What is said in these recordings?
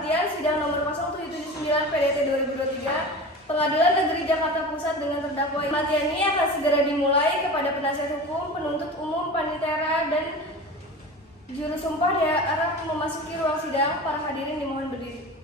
perhatian sidang nomor 0779 PDT 2023 Pengadilan Negeri Jakarta Pusat dengan terdakwa Ahmad Yani akan segera dimulai kepada penasihat hukum, penuntut umum, panitera, dan juru sumpah diharap memasuki ruang sidang. Para hadirin dimohon berdiri.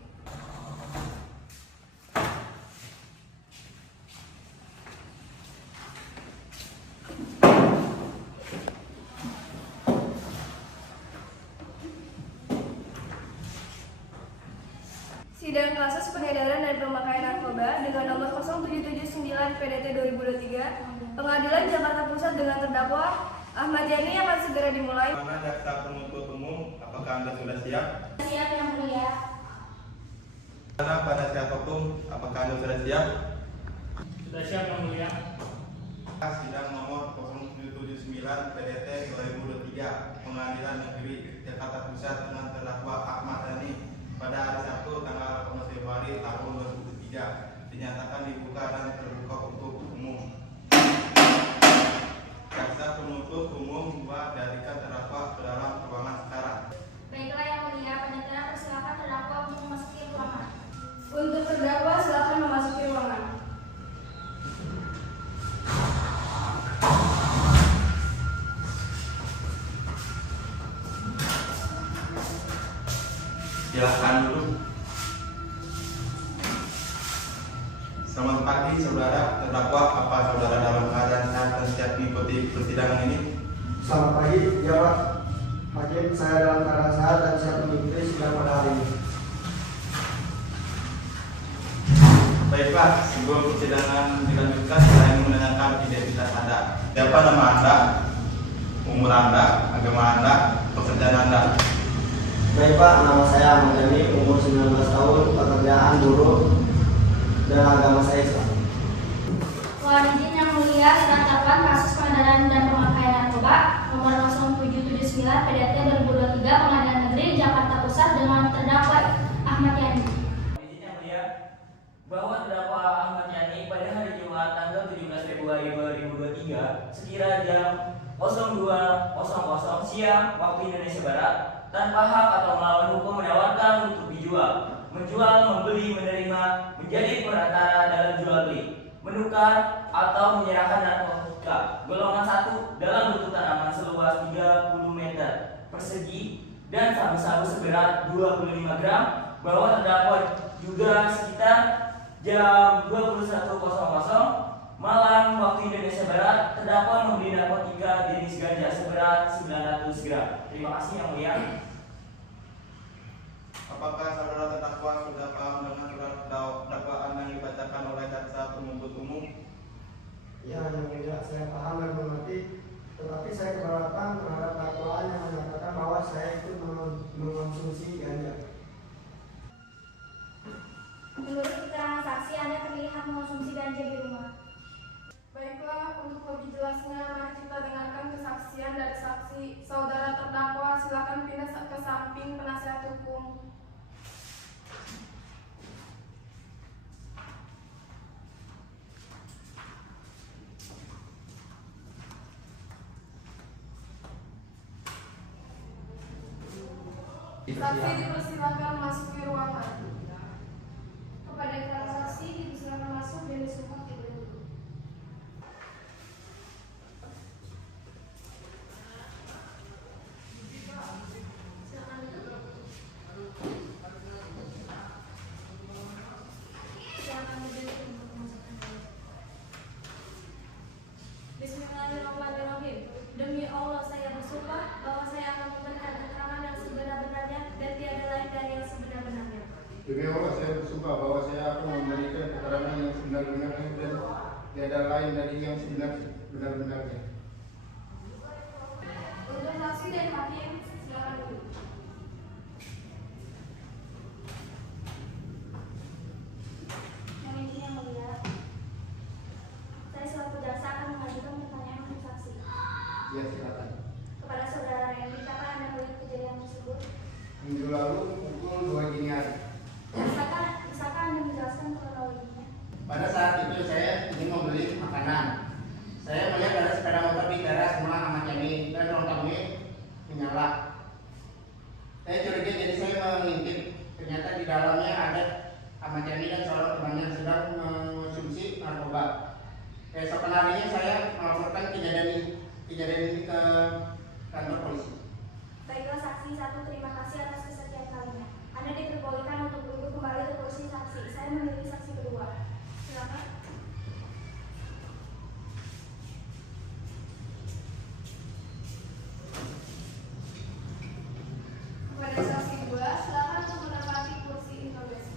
Sidang kasus pengedaran dan pemakaian narkoba dengan nomor 0779 PDT 2023 Pengadilan Jakarta Pusat dengan terdakwa Ahmad Yani akan segera dimulai. Mana jaksa penuntut umum, apakah Anda sudah siap? Siap, Yang Mulia. Mana penasihat hukum, apakah Anda sudah siap? Sudah siap, Yang Mulia. Sidang nomor 0779 PDT 2023 Pengadilan Negeri Jakarta Pusat dengan terdakwa Ahmad Yani pada hari Sabtu tanggal 8 Februari tahun 2023 dinyatakan dibuka dan terbuka untuk umum. Jaksa penuntut umum darikan terdakwa ke dalam ruangan sekarang. Baiklah, Yang Mulia, penentara persilakan terdakwa untuk memasuki ruangan. Untuk terdakwa silakan memasuki ruangan. Silakan duduk. Selamat pagi saudara terdakwa, apa saudara dalam keadaan sehat dan siap mengikuti persidangan ini? Selamat pagi, ya Pak. Hakim, saya dalam keadaan sehat dan siap mengikuti sidang pada hari ini. Baiklah, sebelum persidangan dilanjutkan, saya ingin menanyakan identitas Anda. Siapa nama Anda, umur Anda, agama Anda, pekerjaan Anda? Baik Pak, nama saya Ahmad Yani, umur 19 tahun, pekerjaan buruh, dan agama saya Islam. Mohon izin Yang Mulia, surat dakwaan kasus pengedaran dan pemakaian narkoba nomor 0779 PDT 2023 Pengadilan Negeri Jakarta Pusat dengan terdakwa Ahmad Yani. Izin Yang Mulia, bahwa terdakwa Ahmad Yani pada hari Jumat tanggal 17 Februari 2023 sekira jam 02.00 siang waktu Indonesia Barat tanpa hak atau melawan hukum menawarkan untuk dijual, menjual, membeli, menerima, menjadi perantara dalam jual beli, menukar atau menyerahkan narkotika golongan 1 dalam tuntutan aman seluas 30 meter persegi dan sabu-sabu seberat 25 gram, bahwa terdakwa juga sekitar jam 21.00 malam waktu Indonesia Barat terdakwa membeli narkotika jenis ganja seberat 900 gram. Terima kasih Yang Mulia. Apakah saudara terdakwa sudah paham dengan surat dakwaan yang dibacakan oleh jaksa penuntut umum? Ya, Yang Mulia, saya paham dan mengerti, tetapi saya keberatan terhadap dakwaan yang menyatakan bahwa saya itu mengonsumsi ganja. Menurut keterangan saksi, Anda terlihat mengonsumsi ganja di rumah. Baiklah, untuk lebih jelasnya mari kita dengarkan kesaksian dari saksi. Saudara terdakwa silakan pindah ke samping penasihat hukum. Saksi dipersilakan masuk ke ruangan. Kepada para saksi dipersilakan masuk dan disumpah tidur dulu. Silakan duduk. Silakan berdiri untuk memasukkan diri. Bismillahirrahmanirrahim. Demi Allah saya bersumpah bahwa saya akan memberikan keterangan yang sebenar-benarnya dan tiada lain dari yang sebenar-benarnya. Demi Allah saya bersumpah bahwa saya akan memberikan keterangan yang sebenar-benarnya dan tiada lain dari yang sebenar-benarnya. Untuk saksi dan hakim silakan duduk. Mohon izin Yang Mulia, saya selaku jaksa akan mengajukan pertanyaan untuk saksi. Ya, silakan. Kepada saudara Randy, kapan Anda melihat kejadian tersebut? Minggu lalu pukul 2 dini hari. Bisakah Anda menjelaskan kronologinya? Pada saat itu saya ingin membeli makanan. Saya melihat ada sepeda motor di teras rumah Ahmad Yani dan lampunya menyala. Saya curiga, jadi saya mengintip ke ternyata di dalamnya ada Ahmad Yani dan seorang temannya sedang mengonsumsi narkoba. Keesokan harinya saya melaporkan kejadian ini ke kantor polisi. Baiklah saksi 1, terima kasih atas kesaksian kalinya. Anda diperbolehkan untuk duduk kembali ke kursi saksi. Saya memilih saksi kedua. Silakan. Kepada saksi 2, silakan untuk menempati kursi interogasi.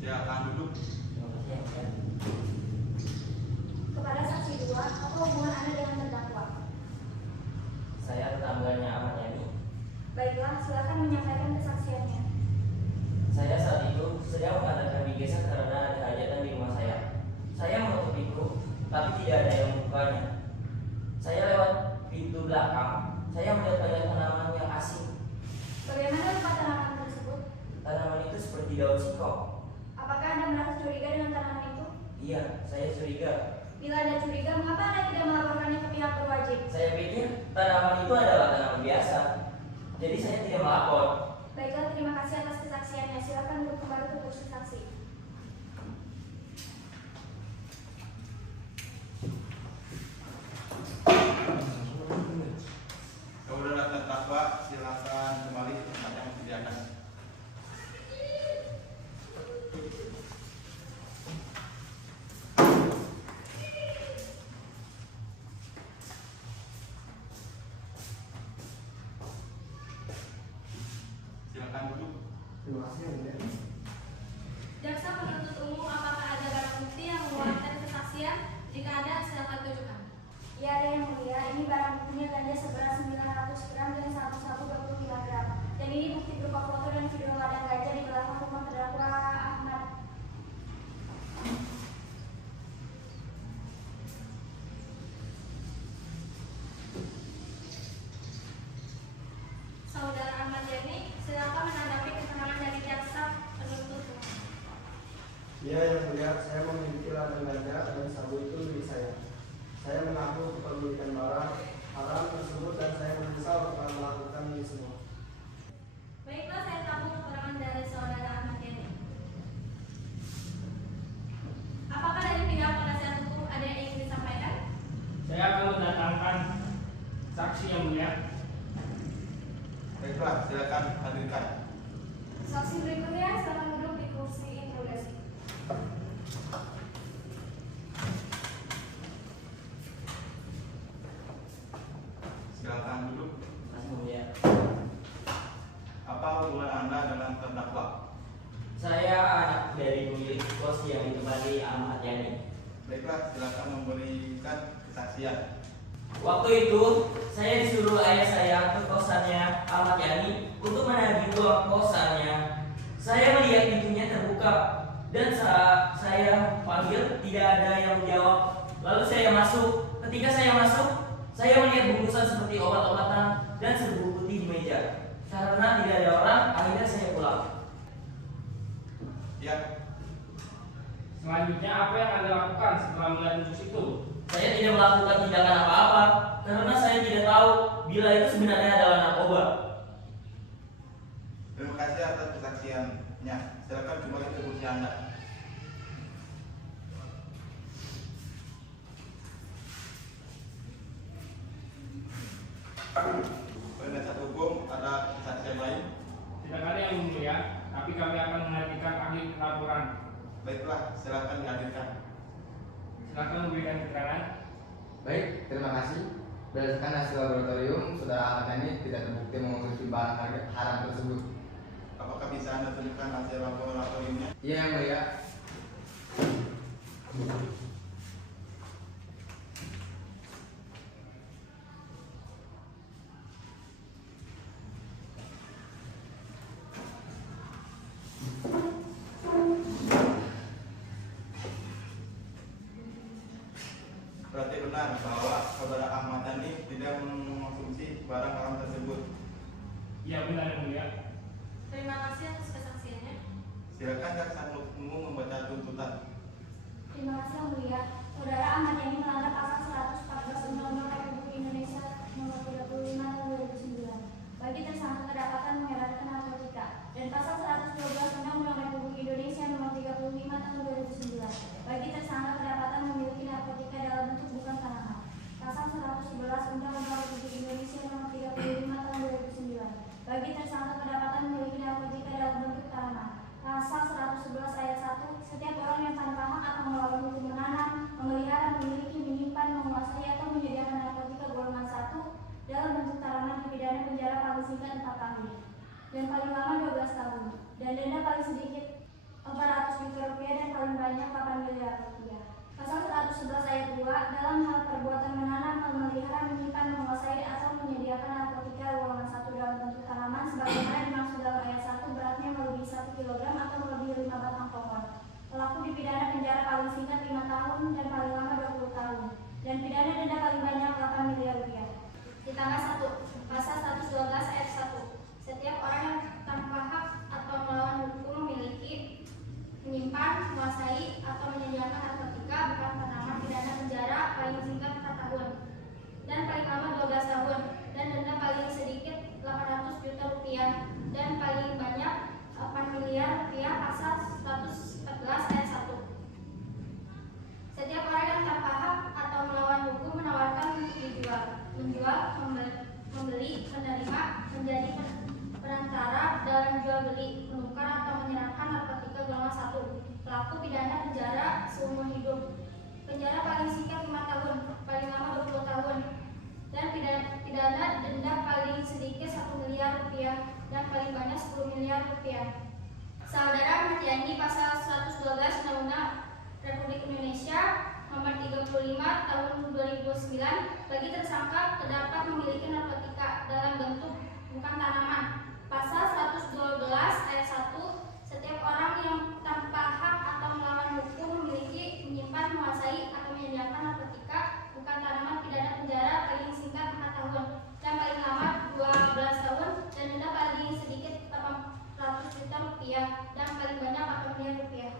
Silakan duduk. Kepada saksi 2, apa hubungan Anda dengan terdakwa? Saya tetangganya Ahmad Yani. Baiklah, silakan menyampaikan kesaksiannya. Saya saat itu sedang mengadakan bigesan karena ada hajatan di rumah saya. Saya menutup pintu, tapi tidak ada yang membukanya. Saya lewat pintu belakang. Saya melihat banyak tanaman yang asing. Bagaimana rupa tanaman tersebut? Tanaman itu seperti daun singkong. Apakah Anda merasa curiga dengan tanaman itu? Iya, saya curiga. Bila ada curiga, mengapa Anda tidak melaporkannya ke pihak berwajib? Saya pikir tanaman itu adalah tanaman biasa. Jadi saya tidak melapor. Baiklah, terima kasih atas kesaksiannya. Silakan duduk kembali ke kursi saksi. Saudara terdakwa, silakan kembali ke tempat yang disediakan. Silakan duduk. Terima kasih yang mulia. Jaksa penuntut umum, apakah ada barang bukti yang menguatkan kesaksian? Jika ada, silakan tunjukkan. Ya, ada yang mulia. Ini barang buktinya ganja seberat 900 gram dan sabu-sabu 25 gram. Dan ini bukti berupa foto dan video ladang ganja di belakang rumah terdakwa Ahmad. Saudara Ahmad Yani, silakan menanggapi keterangan dari jaksa penuntut umum. Ya yang mulia, saya memiliki ladang ganja dan sabu itu milik saya. Saya mengaku kepemilikan barang haram tersebut dan saya menyesal telah melakukan ini semua. Baiklah, saya tampung keterangan dari saudara Ahmad Yani. Apakah dari pihak penasihat hukum ada yang ingin disampaikan? Saya akan mendatangkan saksi yang mulia. Baiklah, silakan hadirkan. Saksi berikutnya, silakan duduk di kursi interogasi. Silakan duduk. Masih mulia. Apa hubungan Anda dengan terdakwa? Saya anak dari pemilik kos yang ditempati Ahmad Yani. Baiklah, silakan memberikan kesaksian. Waktu itu saya disuruh ayah saya ke kosannya Ahmad Yani untuk menagih uang kosannya. Saya melihat pintunya terbuka dan saat saya panggil tidak ada yang menjawab. Lalu saya masuk. Ketika saya masuk, saya melihat bungkusan seperti obat-obatan dan serbuk putih di meja. Karena tidak ada orang, akhirnya saya pulang. Ya, Selanjutnya apa yang Anda lakukan setelah melihat bungkus itu? Saya tidak melakukan tindakan apa-apa karena saya tidak tahu bila itu sebenarnya adalah narkoba. terima kasih atas kesaksiannya. Silakan kembali ke kursi Anda. Penasihat hukum, ada kesaksian lain? Tidak ada yang mulia, tapi kami akan menghadirkan ahli laporan. Baiklah, silakan dihadirkan. Silakan memberikan keterangan. Baik, terima kasih. Berdasarkan hasil laboratorium, saudara Ahmad Yani tidak terbukti mengonsumsi barang haram tersebut. Apakah bisa Anda tunjukkan hasil laboratoriumnya? Iya, yang mulia. Berarti benar bahwa saudara Ahmad Yani tidak mengonsumsi barang haram tersebut. Iya benar yang mulia. Terima kasih atas kesaksiannya. Silakan jaksa penuntut umum membaca tuntutan. Terima kasih yang mulia. Saudara Ahmad Yani melanggar pasal 114 Undang-Undang paling singkat 4 tahun dan paling lama 12 tahun, dan denda paling sedikit 400 juta rupiah dan paling banyak 8 miliar rupiah. Pasal 111 ayat 2, dalam hal perbuatan menanam, memelihara, menyimpan, menguasai atau menyediakan narkotika golongan 1 dalam bentuk tanaman sebagaimana dimaksud dalam ayat 1, beratnya melebihi 1 kg atau melebihi 5 batang pohon. Pelaku dipidana penjara paling singkat 5 tahun dan paling lama 20 tahun, dan pidana denda paling banyak 8 miliar rupiah. Ditambah 1, pasal 112 ayat 1, setiap orang yang tanpa hak atau melawan hukum memiliki, menyimpan, menguasai, atau menyediakan narkotika bukan tanaman pidana penjara paling singkat 4 tahun dan paling lama 12 tahun, dan denda paling sedikit 800 juta rupiah dan paling banyak 8 miliar rupiah. Pasal 114 ayat 1, setiap orang yang tanpa hak atau melawan hukum menawarkan untuk dijual, menjual, membeli, menerima, menjadi perantara dalam jual beli, menukar atau menyerahkan narkotika golongan 1, pelaku pidana penjara seumur hidup, penjara paling singkat 5 tahun, paling lama 20 tahun, dan pidana denda paling sedikit 1 miliar rupiah dan paling banyak 10 miliar rupiah. Saudara Ahmad Yani, pasal 112 Undang-Undang Republik Indonesia Nomor 35 Tahun 2009, bagi tersangka terdapat memiliki narkotika dalam bentuk bukan tanaman. Pasal 112 ayat 1, setiap orang yang tanpa hak atau melawan hukum memiliki, menyimpan, menguasai, atau menyediakan narkotika bukan tanaman pidana penjara paling singkat 4 tahun dan paling lama 12 tahun, dan denda paling sedikit 800 juta rupiah dan paling banyak 8 miliar rupiah.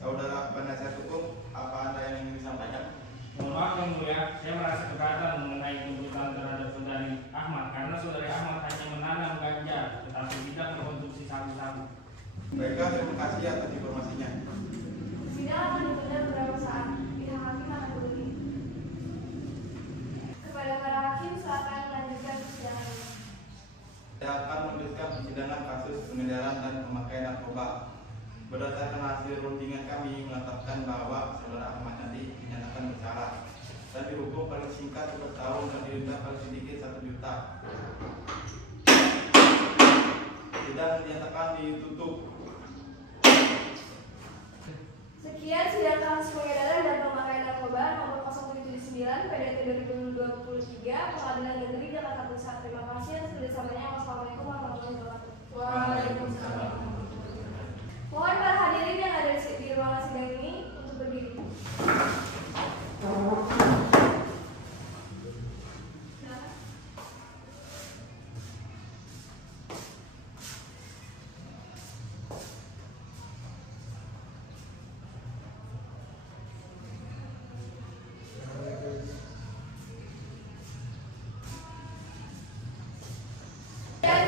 Saudara penasihat hukum, apa Anda yang ingin disampaikan? Mohon maaf Yang Mulia, saya merasa keberatan mengenai tuntutan terhadap saudari Ahmad karena saudari Ahmad hanya menanam ganja tetapi tidak mengkonsumsi sabu-sabu. Baiklah, terima kasih atas informasinya. Sidang akan ditunda beberapa saat. Pihak hakim akan berdiri. Kepada para hakim, silakan melanjutkan persidangan ini. Saya akan meneruskan persidangan kasus pengedaran dan pemakaian narkoba. Berdasarkan hasil rundingan kami mengatakan bahwa saudara Ahmad Yani dinyatakan bersalah dan dihukum paling singkat 2 tahun dan didenda paling sedikit 1 juta. Sidang dinyatakan ditutup. Sekian sidang kasus pengedaran dan pemakaian narkoba nomor 079 PDT 2023 Pengadilan Negeri Jakarta Pusat. Terima kasih atas kerjasamanya. Wassalamualaikum warahmatullahi wabarakatuh. Waalaikumsalam. Mohon para hadirin yang ada di ruangan sidang ini untuk berdiri.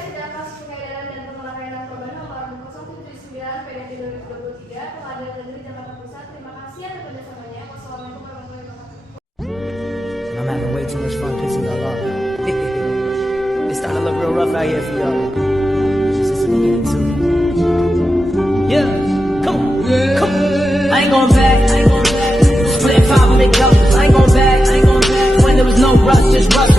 Sidang kasus pengedaran dan pemakaian narkoba nomor 079 PDT 2023 Pengadilan Negeri Jakarta Pusat. Terima kasih atas kerjasamanya. Wassalamualaikum warahmatullahi wabarakatuh. I'm having way too much fun pissing y'all off. It's starting to look real rough out here for y'all. Just as the beginning too. Yeah, come on, come on. I ain't going back. Split 5 and make colors. I ain't going back. When there was no rush, just rush.